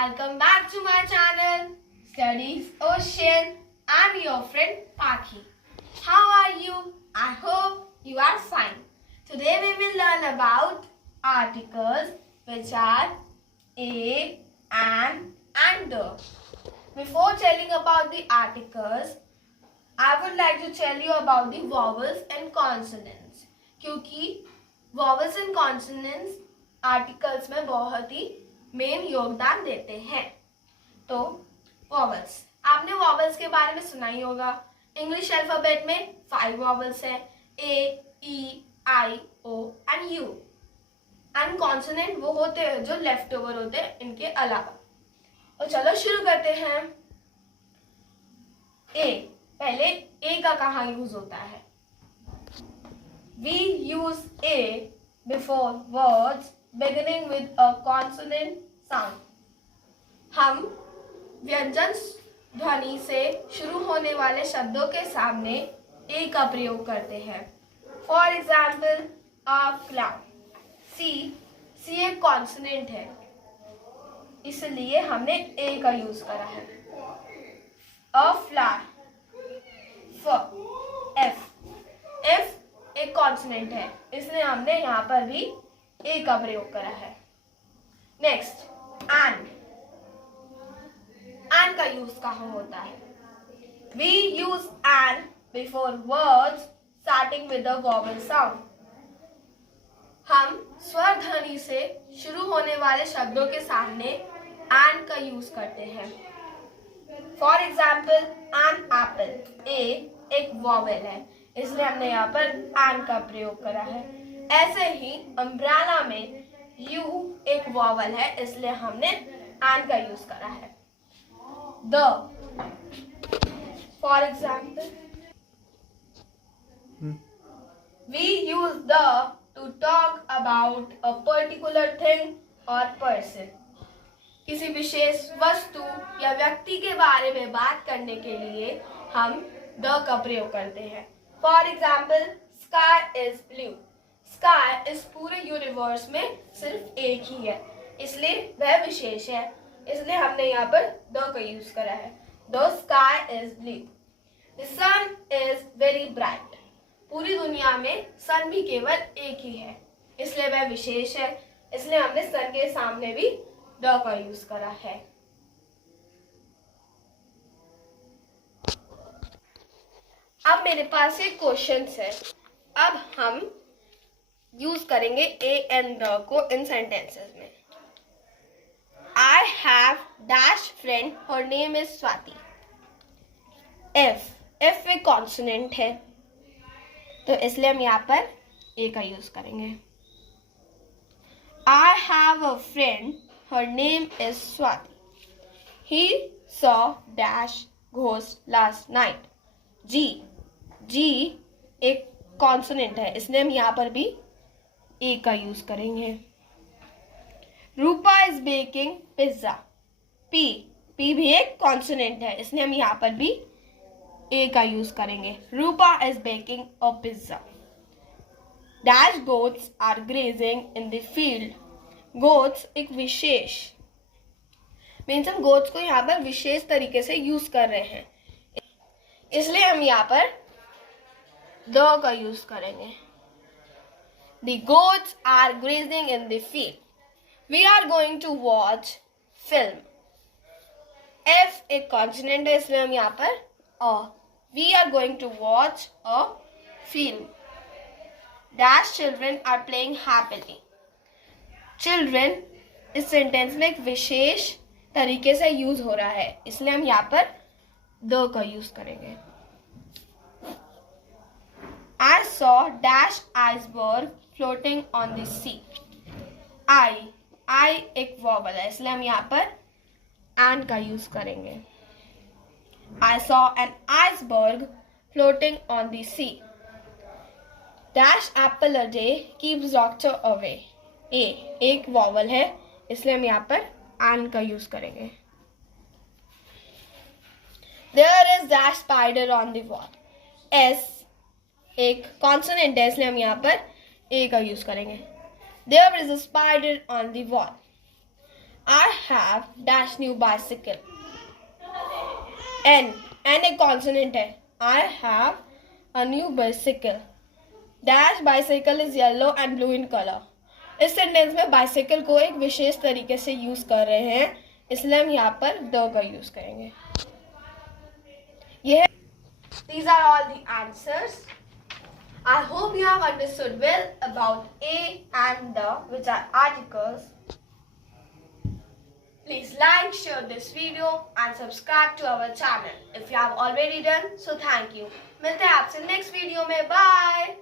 Welcome back to my channel, Studies Ocean. I'm your friend Paki. How are you? I hope you are fine. Today we will learn about articles which are a, an and the. Before telling about the articles, I would like to tell you about the vowels and consonants. क्योंकि vowels and consonants articles में बहुत ही main योगदान देते हैं. तो vowels, आपने vowels के बारे में सुना ही होगा. इंग्लिश अल्फाबेट में 5 वॉवल्स है, A, E, I, O and U. And consonant वो होते हैं जो लेफ्ट ओवर होते हैं इनके अलावा. तो चलो शुरू करते हैं. ए, पहले ए का कहाँ यूज होता है? We use a before words beginning with a consonant sound. हम व्यंजन ध्वनि से शुरू होने वाले शब्दों के सामने ए का प्रयोग करते हैं. For example, a cloud. C एक कॉन्सोनेंट है, इसलिए हमने ए का यूज करा है. अ फ्लावर. एफ एक कॉन्सोनेंट है, इसलिए हमने यहाँ पर भी ए का प्रयोग करा है. नेक्स्ट, एन का यूज कहाँ होता है? We use an before words starting with the vowel sound. हम स्वर ध्वनि से शुरू होने वाले शब्दों के सामने एन का यूज करते हैं. For example, an apple. A एक वॉवल है, इसलिए हमने यहाँ पर एन का प्रयोग करा है. ऐसे ही अम्ब्रेला में यू एक वॉवल है, इसलिए हमने एन का यूज करा है. The, for example, we use the to talk about a particular thing और पर्सन. किसी विशेष वस्तु या व्यक्ति के बारे में बात करने के लिए हम द का प्रयोग करते हैं. For example, sky is blue. Sky इस पूरे यूनिवर्स में सिर्फ एक ही है, इसलिए वह विशेष है, इसलिए हमने यहाँ पर द का यूज करा है. The sky is blue. The sun is very bright. पूरी दुनिया में सन भी केवल एक ही है, इसलिए वह विशेष है, इसलिए हमने सन के सामने भी द का यूज करा है. अब मेरे पास एक क्वेश्चन है. अब हम यूज करेंगे ए एंड द को इन सेंटेंसेस में. I have dash friend, her name is Swati. F एक कॉन्सोनेंट है, तो इसलिए हम यहाँ पर ए का यूज करेंगे. I have a friend, her name is Swati. He saw dash ghost last night. G एक कॉन्सोनेंट है, इसलिए हम यहाँ पर भी ए का यूज करेंगे. Rupa is baking pizza. P भी एक कॉन्सोनेंट है, इसलिए हम यहाँ पर भी ए का यूज करेंगे. Rupa is baking a pizza. Dash goats are grazing in the field. Goats एक विशेष मीन्स हम गोट्स को यहाँ पर विशेष तरीके से यूज कर रहे हैं, इसलिए हम यहाँ पर द का यूज करेंगे. The goats are grazing in the field. We are going to watch film. F एक consonant है, इसलिए हम यहाँ पर We are going to watch a film. Dash children are playing happily. Children इस सेंटेंस में एक विशेष तरीके से यूज हो रहा है, इसलिए हम यहाँ पर द का यूज करेंगे. I saw dash iceberg floating on the sea. I एक वॉवल है, इसलिए हम यहाँ पर एन का यूज करेंगे. I saw an iceberg floating on the sea. Dash apple a day keeps doctor away. एक वॉवल है, इसलिए हम यहाँ पर एन का यूज करेंगे. There is dash spider on the wall. S एक कॉन्सोनेंट है, इसलिए हम यहाँ पर ए का यूज करेंगे. There is a spider on the wall. I have dash new bicycle. N एक कॉन्सोनेंट है. I have a new bicycle. Dash bicycle is yellow and blue in color. इस सेंटेंस में बाइसाइकिल को एक विशेष तरीके से यूज कर रहे हैं, इसलिए हम यहाँ पर द का यूज करेंगे. ये These are all the answers. I hope you have understood well about a and the, which are articles. Please like, share this video and subscribe to our channel if you have already done so. Thank you. मिलते हैं आपसे next video में. Bye.